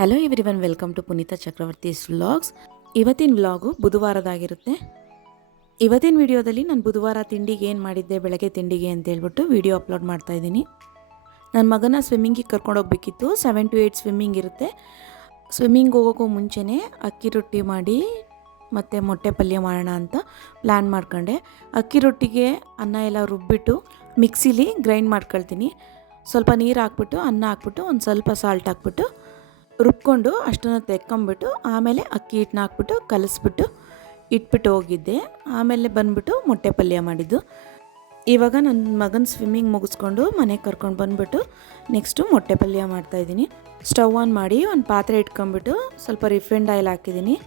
Hello everyone, welcome to Puneetha Chakravarthy's vlogs. ಇವತ್ತಿನ vlog ಬುಧವಾರದಾಗಿರುತ್ತೆ. ಇವತ್ತಿನ ವಿಡಿಯೋದಲ್ಲಿ ನಾನು ಬುಧವಾರ ತಿಂಡಿಗೆ ಏನು ಮಾಡಿದ್ದೆ, ಬೆಳಗ್ಗೆ ತಿಂಡಿಗೆ ಅಂತ ಹೇಳ್ಬಿಟ್ಟು ವಿಡಿಯೋ ಅಪ್ಲೋಡ್ ಮಾಡ್ತಾಯಿದ್ದೀನಿ. ನನ್ನ ಮಗನ ಸ್ವಿಮ್ಮಿಂಗಿಗೆ ಕರ್ಕೊಂಡು ಹೋಗ್ಬೇಕಿತ್ತು. 7 to 8 ಸ್ವಿಮ್ಮಿಂಗ್ ಇರುತ್ತೆ. ಸ್ವಿಮ್ಮಿಂಗ್ ಹೋಗೋಕ್ಕೂ ಮುಂಚೆನೇ ಅಕ್ಕಿ ರೊಟ್ಟಿ ಮಾಡಿ ಮತ್ತು ಮೊಟ್ಟೆ ಪಲ್ಯ ಮಾಡೋಣ ಅಂತ ಪ್ಲ್ಯಾನ್ ಮಾಡ್ಕೊಂಡೆ. ಅಕ್ಕಿ ರೊಟ್ಟಿಗೆ ಅನ್ನ ಎಲ್ಲ ರುಬ್ಬಿಟ್ಟು ಮಿಕ್ಸಿಲಿ ಗ್ರೈಂಡ್ ಮಾಡ್ಕೊಳ್ತೀನಿ. ಸ್ವಲ್ಪ ನೀರು ಹಾಕ್ಬಿಟ್ಟು, ಅನ್ನ ಹಾಕ್ಬಿಟ್ಟು, ಒಂದು ಸ್ವಲ್ಪ ಸಾಲ್ಟ್ ಹಾಕ್ಬಿಟ್ಟು ರುಬ್ಕೊಂಡು ಅಷ್ಟನ್ನು ತೆಕ್ಕೊಂಬಿಟ್ಟು ಆಮೇಲೆ ಅಕ್ಕಿ ಹಿಟ್ಟನ್ನ ಹಾಕ್ಬಿಟ್ಟು ಕಲಿಸ್ಬಿಟ್ಟು ಇಟ್ಬಿಟ್ಟು ಹೋಗಿದ್ದೆ. ಆಮೇಲೆ ಬಂದುಬಿಟ್ಟು ಮೊಟ್ಟೆ ಪಲ್ಯ ಮಾಡಿದ್ದು. ಇವಾಗ ನನ್ನ ಮಗನ ಸ್ವಿಮ್ಮಿಂಗ್ ಮುಗಿಸ್ಕೊಂಡು ಮನೆಗೆ ಕರ್ಕೊಂಡು ಬಂದುಬಿಟ್ಟು ನೆಕ್ಸ್ಟು ಮೊಟ್ಟೆ ಪಲ್ಯ ಮಾಡ್ತಾಯಿದ್ದೀನಿ. ಸ್ಟವ್ ಆನ್ ಮಾಡಿ ಒಂದು ಪಾತ್ರೆ ಇಟ್ಕೊಂಬಿಟ್ಟು ಸ್ವಲ್ಪ ರಿಫೈಂಡ್ ಆಯಿಲ್ ಹಾಕಿದ್ದೀನಿ.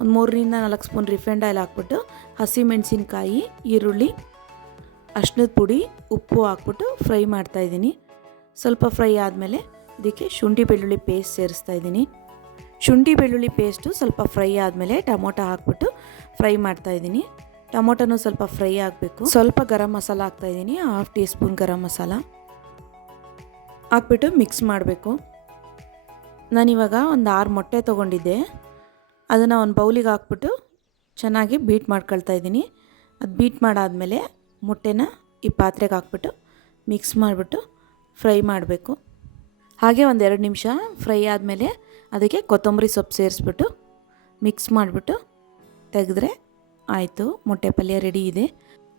ಒಂದು 3ರಿಂದ 4 ಸ್ಪೂನ್ ರಿಫೈಂಡ್ ಆಯಿಲ್ ಹಾಕ್ಬಿಟ್ಟು ಹಸಿಮೆಣಸಿನ್ಕಾಯಿ, ಈರುಳ್ಳಿ, ಅರ್ಶಿಣದ ಪುಡಿ, ಉಪ್ಪು ಹಾಕ್ಬಿಟ್ಟು ಫ್ರೈ ಮಾಡ್ತಾಯಿದ್ದೀನಿ. ಸ್ವಲ್ಪ ಫ್ರೈ ಆದಮೇಲೆ ಇದಕ್ಕೆ ಶುಂಠಿ ಬೆಳ್ಳುಳ್ಳಿ ಪೇಸ್ಟ್ ಸೇರಿಸ್ತಾ ಇದ್ದೀನಿ. ಶುಂಠಿ ಬೆಳ್ಳುಳ್ಳಿ ಪೇಸ್ಟು ಸ್ವಲ್ಪ ಫ್ರೈ ಆದಮೇಲೆ ಟೊಮೊಟೊ ಹಾಕ್ಬಿಟ್ಟು ಫ್ರೈ ಮಾಡ್ತಾಯಿದ್ದೀನಿ. ಟೊಮೊಟೊನೂ ಸ್ವಲ್ಪ ಫ್ರೈ ಆಗಬೇಕು. ಸ್ವಲ್ಪ ಗರಂ ಮಸಾಲ ಹಾಕ್ತಾಯಿದ್ದೀನಿ, 1/2 ಟೀ ಸ್ಪೂನ್ ಗರಂ ಮಸಾಲ ಹಾಕ್ಬಿಟ್ಟು ಮಿಕ್ಸ್ ಮಾಡಬೇಕು. ನಾನಿವಾಗ ಒಂದು 6 ಮೊಟ್ಟೆ ತೊಗೊಂಡಿದ್ದೆ. ಅದನ್ನು ಒಂದು ಬೌಲಿಗೆ ಹಾಕ್ಬಿಟ್ಟು ಚೆನ್ನಾಗಿ ಬೀಟ್ ಮಾಡ್ಕೊಳ್ತಾ ಇದ್ದೀನಿ. ಅದು ಬೀಟ್ ಮಾಡಾದಮೇಲೆ ಮೊಟ್ಟೆನ ಈ ಪಾತ್ರೆಗೆ ಹಾಕ್ಬಿಟ್ಟು ಮಿಕ್ಸ್ ಮಾಡಿಬಿಟ್ಟು ಫ್ರೈ ಮಾಡಬೇಕು. ಹಾಗೆ ಒಂದು 2 ನಿಮಿಷ ಫ್ರೈ ಆದಮೇಲೆ ಅದಕ್ಕೆ ಕೊತ್ತಂಬರಿ ಸೊಪ್ಪು ಸೇರಿಸ್ಬಿಟ್ಟು ಮಿಕ್ಸ್ ಮಾಡಿಬಿಟ್ಟು ತೆಗೆದ್ರೆ ಆಯಿತು, ಮೊಟ್ಟೆ ಪಲ್ಯ ರೆಡಿ ಇದೆ.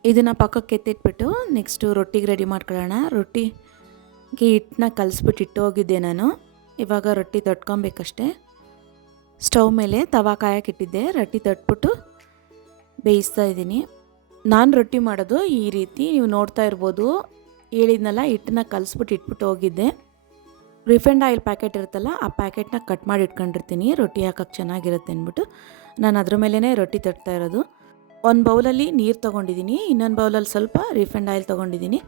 ಇದನ್ನು ಪಕ್ಕಕ್ಕೆ ಎತ್ತಿಟ್ಬಿಟ್ಟು ನೆಕ್ಸ್ಟು ರೊಟ್ಟಿಗೆ ರೆಡಿ ಮಾಡ್ಕೊಳ್ಳೋಣ. ರೊಟ್ಟಿಗೆ ಹಿಟ್ಟನ್ನ ಕಲಿಸ್ಬಿಟ್ಟು ಇಟ್ಟು ಹೋಗಿದ್ದೆ ನಾನು. ಇವಾಗ ರೊಟ್ಟಿ ತಟ್ಕೊಬೇಕಷ್ಟೆ. ಸ್ಟವ್ ಮೇಲೆ ತವಾ ಕಾಯಕ್ಕಿಟ್ಟಿದ್ದೆ. ರೊಟ್ಟಿ ತಟ್ಬಿಟ್ಟು ಬೇಯಿಸ್ತಾ ಇದ್ದೀನಿ. ನಾನು ರೊಟ್ಟಿ ಮಾಡೋದು ಈ ರೀತಿ ನೀವು ನೋಡ್ತಾ ಇರ್ಬೋದು. ಹೇಳಿದ್ನಲ್ಲ, ಹಿಟ್ಟನ್ನ ಕಲಿಸ್ಬಿಟ್ಟು ಇಟ್ಬಿಟ್ಟು ಹೋಗಿದ್ದೆ. ರಿಫೈಂಡ್ ಆಯಿಲ್ ಪ್ಯಾಕೆಟ್ ಇರುತ್ತಲ್ಲ, ಆ ಪ್ಯಾಕೆಟ್ನ ಕಟ್ ಮಾಡಿ ಇಟ್ಕೊಂಡಿರ್ತೀನಿ, ರೊಟ್ಟಿ ಹಾಕೋಕ್ಕೆ ಚೆನ್ನಾಗಿರುತ್ತೆ ಅಂದ್ಬಿಟ್ಟು. ನಾನು ಅದ್ರ ಮೇಲೇ ರೊಟ್ಟಿ ತಟ್ತಾ ಇರೋದು. ಒಂದು ಬೌಲಲ್ಲಿ ನೀರು ತೊಗೊಂಡಿದ್ದೀನಿ, ಇನ್ನೊಂದು ಬೌಲಲ್ಲಿ ಸ್ವಲ್ಪ ರಿಫೈಂಡ್ ಆಯಿಲ್ ತೊಗೊಂಡಿದ್ದೀನಿ.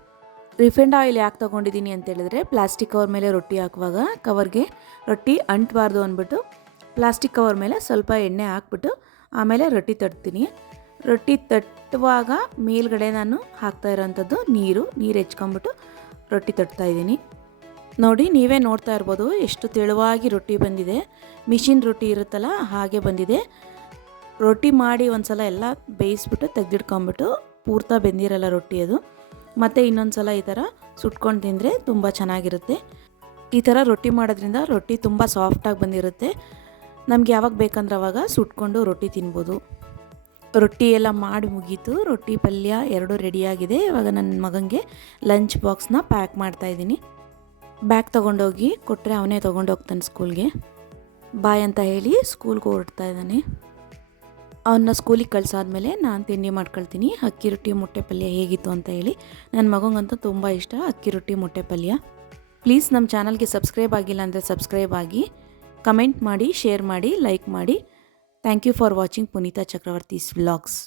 ರಿಫೈಂಡ್ ಆಯಿಲ್ ಯಾಕೆ ತೊಗೊಂಡಿದ್ದೀನಿ ಅಂತೇಳಿದ್ರೆ, ಪ್ಲಾಸ್ಟಿಕ್ ಕವರ್ ಮೇಲೆ ರೊಟ್ಟಿ ಹಾಕುವಾಗ ಕವರ್ಗೆ ರೊಟ್ಟಿ ಅಂಟಬಾರ್ದು ಅಂದ್ಬಿಟ್ಟು ಪ್ಲಾಸ್ಟಿಕ್ ಕವರ್ ಮೇಲೆ ಸ್ವಲ್ಪ ಎಣ್ಣೆ ಹಾಕ್ಬಿಟ್ಟು ಆಮೇಲೆ ರೊಟ್ಟಿ ತಟ್ತೀನಿ. ರೊಟ್ಟಿ ತಟ್ಟುವಾಗ ಮೇಲ್ಗಡೆ ನಾನು ಹಾಕ್ತಾ ಇರೋವಂಥದ್ದು ನೀರು ಹೆಚ್ಕೊಂಬಿಟ್ಟು ರೊಟ್ಟಿ ತಟ್ತಾಯಿದ್ದೀನಿ. ನೋಡಿ, ನೀವೇ ನೋಡ್ತಾ ಇರ್ಬೋದು ಎಷ್ಟು ತೆಳುವಾಗಿ ರೊಟ್ಟಿ ಬಂದಿದೆ. ಮಿಷಿನ್ ರೊಟ್ಟಿ ಇರುತ್ತಲ್ಲ ಹಾಗೆ ಬಂದಿದೆ. ರೊಟ್ಟಿ ಮಾಡಿ ಒಂದು ಸಲ ಎಲ್ಲ ಬೇಯಿಸ್ಬಿಟ್ಟು ತೆಗೆದಿಟ್ಕೊಂಬಿಟ್ಟು ಪೂರ್ತಿ ಬೆಂದಿರಲ್ಲ ರೊಟ್ಟಿ ಅದು. ಮತ್ತು ಇನ್ನೊಂದು ಸಲ ಈ ಥರ ಸುಟ್ಕೊಂಡು ತಿಂದರೆ ತುಂಬ ಚೆನ್ನಾಗಿರುತ್ತೆ. ಈ ಥರ ರೊಟ್ಟಿ ಮಾಡೋದ್ರಿಂದ ರೊಟ್ಟಿ ತುಂಬ ಸಾಫ್ಟಾಗಿ ಬಂದಿರುತ್ತೆ. ನಮ್ಗೆ ಯಾವಾಗ ಬೇಕಂದ್ರೆ ಅವಾಗ ಸುಟ್ಕೊಂಡು ರೊಟ್ಟಿ ತಿನ್ಬೋದು. ರೊಟ್ಟಿ ಎಲ್ಲ ಮಾಡಿ ಮುಗೀತು. ರೊಟ್ಟಿ ಪಲ್ಯ ಎರಡೂ ರೆಡಿಯಾಗಿದೆ. ಇವಾಗ ನನ್ನ ಮಗನಿಗೆ ಲಂಚ್ ಬಾಕ್ಸ್ನ ಪ್ಯಾಕ್ ಮಾಡ್ತಾಯಿದ್ದೀನಿ. ಬ್ಯಾಗ್ ತೊಗೊಂಡೋಗಿ ಕೊಟ್ಟರೆ ಅವನೇ ತೊಗೊಂಡೋಗ್ತಾನೆ ಸ್ಕೂಲ್ಗೆ. ಬಾಯ್ ಅಂತ ಹೇಳಿ ಸ್ಕೂಲ್ಗೆ ಹೊರಡ್ತಾ ಇದ್ದಾನೆ. ಅವನ್ನ ಸ್ಕೂಲಿಗೆ ಕಳ್ಸಾದ್ಮೇಲೆ ನಾನು ತಿಂಡಿ ಮಾಡ್ಕೊಳ್ತೀನಿ. ಅಕ್ಕಿ ರೊಟ್ಟಿ ಮೊಟ್ಟೆ ಪಲ್ಯ ಹೇಗಿತ್ತು ಅಂತ ಹೇಳಿ. ನನ್ನ ಮಗಂಗಂತೂ ತುಂಬ ಇಷ್ಟ ಅಕ್ಕಿ ರೊಟ್ಟಿ ಮೊಟ್ಟೆ ಪಲ್ಯ. ಪ್ಲೀಸ್ ನಮ್ಮ ಚಾನಲ್ಗೆ ಸಬ್ಸ್ಕ್ರೈಬ್ ಆಗಿಲ್ಲ ಅಂದರೆ ಸಬ್ಸ್ಕ್ರೈಬ್ ಆಗಿ, ಕಮೆಂಟ್ ಮಾಡಿ, ಶೇರ್ ಮಾಡಿ, ಲೈಕ್ ಮಾಡಿ. Thank you for watching Puneetha Chakravarthy's vlogs.